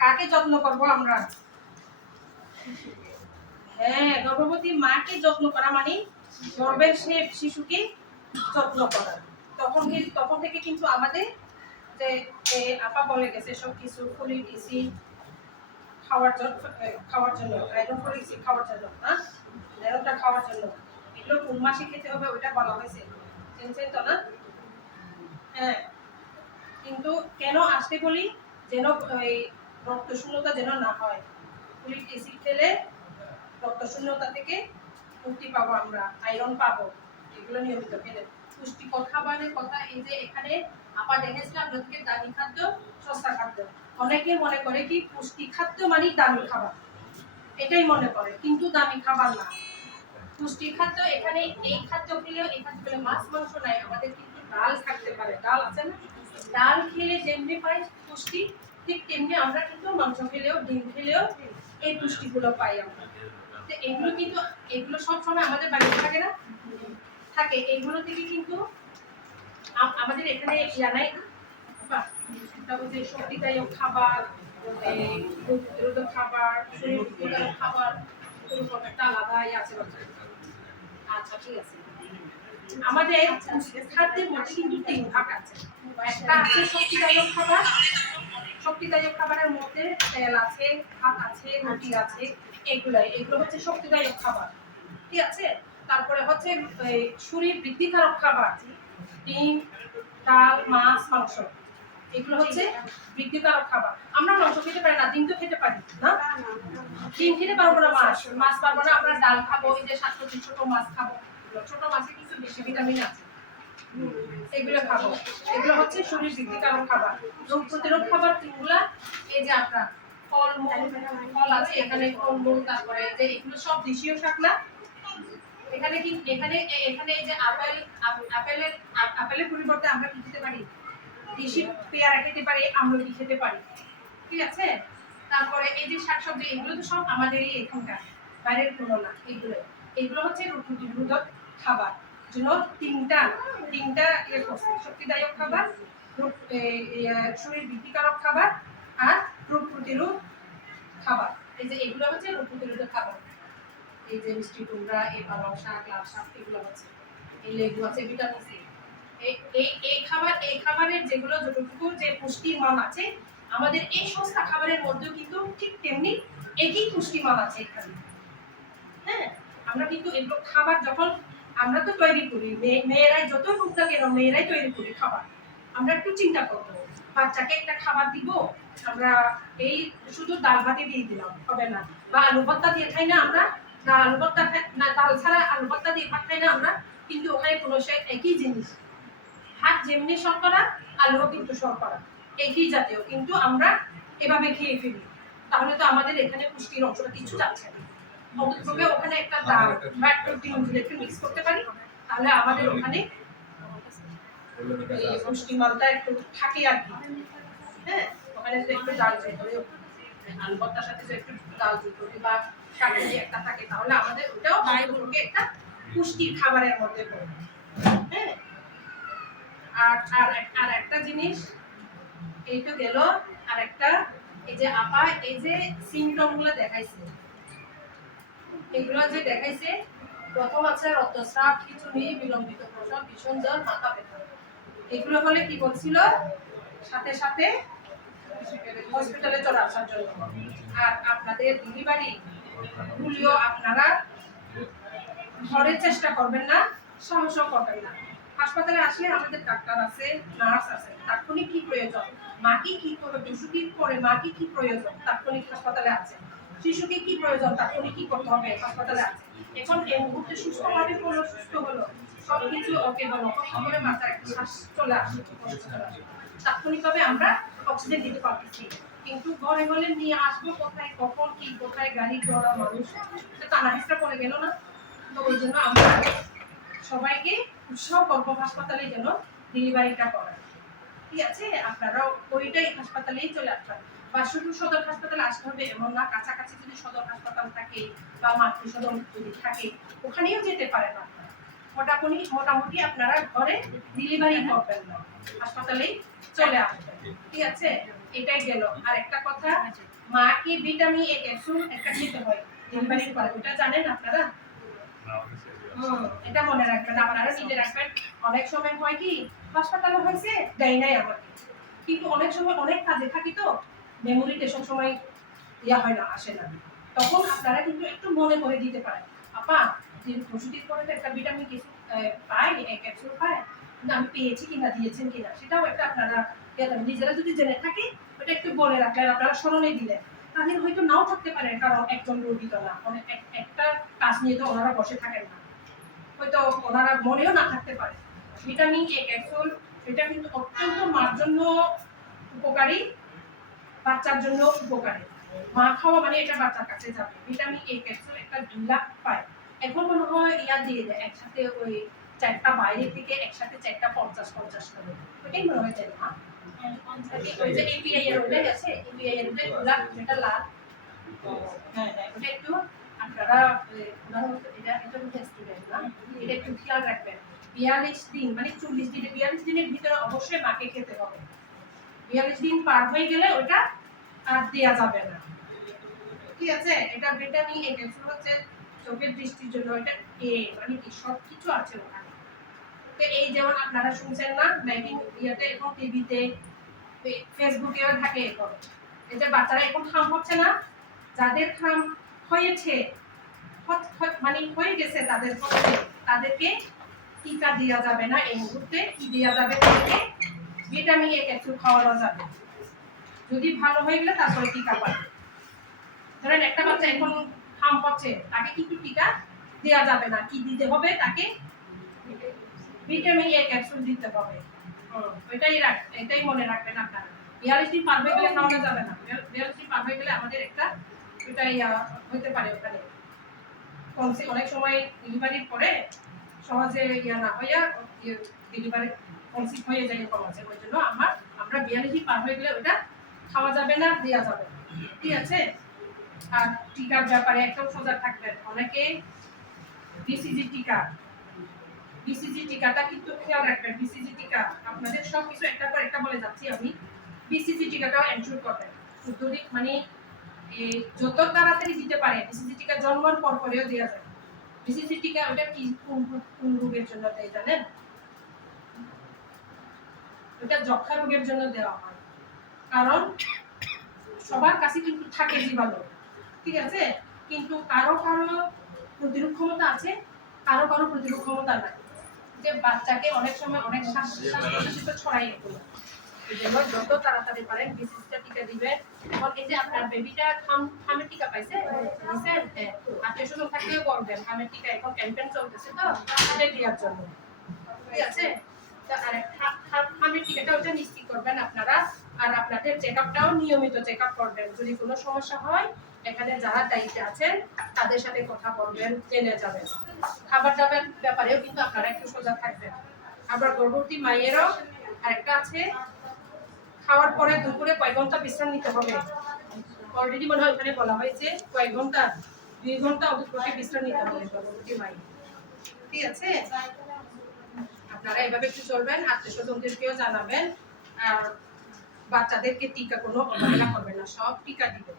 কাকে যত্ন করব আমরা? হ্যাঁ, গর্ভবতী মাকে যত্ন করা মানে গর্ভের সে শিশুকে যত্ন করা। তখন থেকে কিন্তু আমাদের যে আপা বলে গেছে সব কিছু ফলিক অ্যাসিড খাওয়ার জন্য আয়রন ফলিক অ্যাসিড খাওয়ার জন্য, হ্যাঁ, আয়রনটা খাওয়ার জন্য এগুলো কোন মাসে খেতে হবে ওইটা বলা হয়েছে, চিনছেন তো না? হ্যাঁ, কিন্তু কেন আসতে বলি, যেন এই রক্ত শূন্যতা যেন না হয়। ফলিক অ্যাসিড খেলে রক্ত শূন্যতা থেকে মুক্তি পাবো, আমরা আয়রন পাবো, এগুলো নিয়মিত খেলে। পুষ্টিকর খাবারের কথা এই যে এখানে আপা দেখেছিল আপনাদেরকে দামি খাদ্য সস্তা খাদ্য, অনেকে মনে করে কি পুষ্টি খাদ্য মানে দামি খাবার, এটাই মনে করে, কিন্তু দামি খাবার না। পুষ্টি খাদ্য এখানে এই খাদ্য খেলেও, এই খাদ্য খেলে মাছ মাংস নাই, আমাদের কিন্তু ডাল থাকতে পারে, ডাল আছে না, ডাল খেলে যেমনি পাই পুষ্টি, ঠিক তেমনি আমরা কিন্তু মাংস খেলেও ডিম খেলেও এই পুষ্টিগুলো পাই আমরা। তো এগুলো কিন্তু এগুলো সবসময় আমাদের বাড়িতে থাকে না, থাকে, এইগুলো থেকে কিন্তু আমাদের এখানে জানাই যে শক্তিদায়ক খাবার, রোগ প্রতিরোধক খাবার, শরীর প্রতিরোধক খাবার, একটা আলাদাই আছে। আচ্ছা ঠিক আছে, আমাদের খাদ্যের মধ্যে কিন্তু 3 ভাগ আছে। একটা আছে শক্তিদায়ক খাবার, শক্তিদায়ক খাবারের মধ্যে তেল আছে, ভাত আছে, রুটি আছে, এগুলো হচ্ছে শক্তিদায়ক খাবার, ঠিক আছে। তারপরে হচ্ছে শরীর বৃদ্ধিকারক খাবার, ডিম, ডাল, মাছ, মাংস, এগুলো হচ্ছে বৃদ্ধিকারক খাবার। আমরা মাংস খেতে পারি না, ডিম তো খেতে পারি না, ডিম খেতে পারবো না, মাছ পারবো না, আমরা ডাল খাবো, এই যে শাকসবজি ছোট মাছ খাবো, ছোট মাছে কিন্তু বেশি ভিটামিন আছে, এগুলো খাবো, এগুলো হচ্ছে শরীর বৃদ্ধিকারক খাবার। রোগ প্রতিরোধ খাবার কোনগুলা, এই যে আপনার ফল আছে এখানে, ফলমূল, তারপরে যে এগুলো সব দেশীয় শাক না, এখানে কি এখানে এখানে এই যে আপেলের পরিবর্তে আমরা কি খেতে পারি, দেশি পেয়ারা খেতে পারি, আমলকি খেতে পারি, ঠিক আছে। তারপরে এই যে শাকসবজি, এগুলো তো সব আমাদেরই এখানকার, বাইরের কোনো না, এগুলো হচ্ছে রোগ প্রতিরোধক খাবার। জন্য তিনটা করছে, শক্তিদায়ক খাবার, শরীর বৃদ্ধিকারক খাবার, আর রোগ প্রতিরোধ খাবার। এই যে এগুলো হচ্ছে রোগ প্রতিরোধক খাবার, এই যে মিষ্টি কুমড়া, এই পালং শাক, লাল শাক, এগুলো আছে, এই লেবু আছে, ভিটামিন সি, এই খাবারের যেগুলো যতটুকু যে পুষ্টির মান আছে, আমাদের এই সস্তা খাবারের মধ্যেও কিন্তু ঠিক তেমনি একই পুষ্টিমান আছে এখানে। হ্যাঁ, আমরা কিন্তু এগুলো খাবার যখন আমরা তো তৈরি করি, মেয়েরাই যত হোক না কেন মেয়েরাই তৈরি করি খাবার, আমরা একটু চিন্তা করবো, বাচ্চাকে একটা খাবার দিব, আমরা এই শুধু ডাল ভাতে দিয়ে দিলাম হবে না, বা আলু ভর্তা দিয়ে খাই না আমরা, আলু ভর্তা না, ডাল ছাড়া আলু ভর্তা দিয়ে ভাত খাই না আমরা, কিন্তু ওখানে কোনো একই জিনিস, ভাত যেমনি শর্করা, আলুও কিন্তু শর্করা, একই জাতীয়, কিন্তু আমরা এভাবে খেয়ে ফেলি, তাহলে তো আমাদের এখানে পুষ্টির অংশটা কিছু যাচ্ছে না। অন্ততপক্ষে ওখানে একটা ডাল বা একটা ডিম যদি একটু মিক্স করতে পারি, তাহলে আমাদের ওখানে পুষ্টিমানটা একটু থাকে আর কি। হ্যাঁ, ওখানে তো একটু ডাল যেতে, আলু ভর্তার সাথে যে একটু ডাল যেতে বা শাকের একটা থাকে, তাহলে আমাদের ওটাও একটা পুষ্টির খাবারের মধ্যে পড়ে। হ্যাঁ, আর একটা জিনিস এই তো গেল, আর একটা এই যে আপা এই যে সিমটম গুলো দেখাইছে, এগুলো যে দেখাইছে, প্রথম আছে রক্তস্রাব, খিঁচুনি, বিলম্বিত প্রসব, ভীষণ জ্বর, মাথা ব্যথা, এগুলো হলে কি বলছিল, সাথে সাথে হসপিটালে চলে আসার জন্য। আর আপনাদের ডেলিভারি গুলিও আপনারা ঘরে চেষ্টা করবেন না, সাহসও করবেন না, হাসপাতালে আসলে আমাদের ডাক্তার আছে, নার্স আছে, তাৎক্ষণিক কি প্রয়োজন, মাকে কি করবে, শিশুকে পরে মাকে কি প্রয়োজন, তাৎক্ষণিক হাসপাতালে আছে, শিশুকে কি প্রয়োজন, তাৎক্ষণিক কি করতে হবে, হাসপাতালে আছে। এখন এই মুহূর্তে সুস্থভাবে হলো, সুস্থ হলো, সবকিছু ওকে হলো, করে মাথায় একটা শ্বাস চলে আসে, তাৎক্ষণিকভাবে আমরা অক্সিজেন দিতে পারতেছি, কিন্তু ঘরে হলে নিয়ে আসবো কোথায়, কখন কি, কোথায় গাড়ি ঘোড়া মানুষ, টানাহেসটা পড়ে গেল না। তো ওই জন্য আমরা সবাইকে উৎসাহ করবো হাসপাতালে যেন ডেলিভারিটা করেন, ঠিক আছে। আপনারাও ওইটাই হাসপাতালেই চলে আসবেন, বা শুধু সদর হাসপাতালে আসতে হবে এমন না, কাছাকাছি যদি সদর হাসপাতাল থাকে বা মাতৃ সদন যদি থাকে ওখানেও যেতে পারেন আপনারা, মোটামুটি আপনারা ঘরে ডেলিভারি করবেন না, হাসপাতালেই চলে আসবেন, ঠিক আছে। এটাই গেল। আর একটা কথা, মাকে ভিটামিন এ ক্যাপসুল একটা খেতে হয় ডেলিভারির পরে, ওটা জানেন আপনারা? এটা মনে রাখবেন, আপনারা নিজে রাখবেন। অনেক সময় হয় কি হাসপাতালে হয়েছে দেয় নাই আমাকে, কিন্তু অনেক সময় অনেক কাজে থাকি তো মেমোরিতে সব সময় ইয়া হয় না, আসে না, তখন আপনারা কিন্তু একটু মনে করে দিতে পারেন, আপা যে ওষুধের পরে তো একটা ভিটামিন কিছু পাই, ক্যাপসুল পাই, কিন্তু আমি পেয়েছি কিনা, দিয়েছেন কিনা, সেটাও একটা আপনারা নিজেরা যদি জেনে থাকি ওটা একটু বলে রাখলেন, আপনারা স্মরণে দিলেন। তাদের হয়তো নাও থাকতে পারে, কারণ একজন রোগী তো না, অনেক একটা কাজ নিয়ে তো ওনারা বসে থাকেন না, হয়তো ওনারা মনেও না থাকতে পারে। ভিটামিন এ ক্যাপসুল এটা কিন্তু অত্যন্ত মার জন্য উপকারী, বাচ্চার জন্য উপকারী। মা খাওয়া মানে এটা বাচ্চার কাছে যাবে। ভিটামিন এ ক্যাপসুল একটা 2 লাখ পায়, এখন মনে হয় ইয়া দিয়ে দেয় একসাথে, ওই চারটা বাইরে থেকে একসাথে চারটা 50 করে, ওইটাই মনে হয় না? ওই যে এপিআই এর ওটাই আছে, এপিআই এর ওটাই 2 লাখ, যেটা লাল। হ্যাঁ হ্যাঁ, ওটা একটু আপনারা এটা স্টুডেন্ট না, এটা একটু খেয়াল রাখবেন। 42 দিন মানে 40 দিনে, 42 দিনের ভিতরে অবশ্যই মাকে খেতে হবে। 42 দিন পার হয়ে গেলে ওটা আর দেয়া যাবে না, ঠিক আছে? এটা ভিটামিন এ ক্যাপসুল হচ্ছে চোখের দৃষ্টির জন্য, এটা এ মানে কি সব কিছু আছে ওখানে। তো এই যেমন আপনারা শুনছেন না ব্যাংকিং ইয়াতে, এখন টিভিতে ফেসবুকেও থাকে এখন, এই যে বাচ্চারা এখন খাম হচ্ছে না, যাদের খাম হয়েছে মানে হয়ে গেছে তাদের পক্ষে, তাদেরকে টিকা দেওয়া যাবে না এই মুহূর্তে। কি দেওয়া যাবে? তাদেরকে ভিটামিন এ ক্যাপসুল খাওয়ানো যাবে, যদি ভালো হয়ে গেলে তারপরে টিকা পাবে। ধরেন একটা বাচ্চা এখন হাম পাচ্ছে, তাকে কিন্তু টিকা দেওয়া যাবে না, কি দিতে হবে তাকে? ভিটামিন এ ক্যাপসুল দিতে হবে। এটাই মনে রাখবেন আপনারা। 42 দিন পার হয়ে গেলে খাওয়ানো যাবে না, 42 দিন পার হয়ে গেলে আমাদের একটা এটাই হতে পারে ওখানে অনেক সময় ডেলিভারির পরে সহজে ইয়া না হইয়া ডেলিভারি কনসিভ হয়ে যায় এরকম আছে, ওই জন্য আমরা 42 দিন পার হয়ে গেলে ওটা খাওয়া যাবে না, দেওয়া যাবে না, ঠিক আছে? আর টিকার ব্যাপারে একদম সজাগ থাকবেন। অনেকে বিসিজি টিকাটা কিন্তু খেয়াল রাখবেন। বিসিজি টিকা আপনাদের সবকিছু একটা পর একটা বলে যাচ্ছি আমি। বিসিজি টিকাটাও এনশিওর করবেন, মানে যত তাড়াতাড়ি দিতে পারে। বিসিজি টিকা জন্মের পর পরেও দেওয়া যায়। বিসিজি টিকা ওটা কি কোন রোগের জন্য দেয় জানেন? ওটা যক্ষা রোগের জন্য দেওয়া হয়, কারণ সবার কাছে কিন্তু থাকে জীবাণু, ঠিক আছে? কিন্তু কারো কারো প্রতিরোধ ক্ষমতা আছে, কারো কারো প্রতিরোধ ক্ষমতা নাই। যে বাচ্চাকে অনেক সময় অনেক শ্বাস-প্রশ্বাসে তো ছড়াই এগুলো, এজন্য যত তাড়াতাড়ি পারেন বিসিজিটা টিকা দিবেন। এখন এই যে আপনার বেবিটা খামের টিকা পাইছে, দিছেন, আপনি শুধু থাকলেও বলবেন খামের টিকা এখন ক্যাম্পেইন চলতেছে, তো এটা দেওয়ার জন্য, ঠিক আছে? আর খামের টিকাটা ওটা নিশ্চিত করবেন আপনারা। আর আপনাদের চেকআপটাও নিয়মিত চেকআপ করবেন। যদি কোনো সমস্যা হয় এখানে যারা দায়িত্বে আছেন তাদের সাথে কথা বলবেন, জেনে যাবেন। খাবার দাবার ব্যাপারেও কিন্তু আপনারা একটু সজাগ থাকবেন। আবার গর্ভবতী মায়েরও আরেকটা আছে, খাওয়ার পরে দুপুরে কয়েক ঘন্টা বিশ্রাম নিতে হবে। অলরেডি মনে হয় ওখানে বলা হয়েছে কয়েক ঘন্টা, 2 ঘন্টা অবশ্যই বিশ্রাম নিতে হবে গর্ভবতী মায়ের, ঠিক আছে? আপনারা এভাবে একটু চলবেন, আত্মীয়-স্বজনদেরকেও জানাবেন। আর বাচ্চাদেরকে টিকা কোনো অবহেলা করবেন না, সব টিকা দিবেন।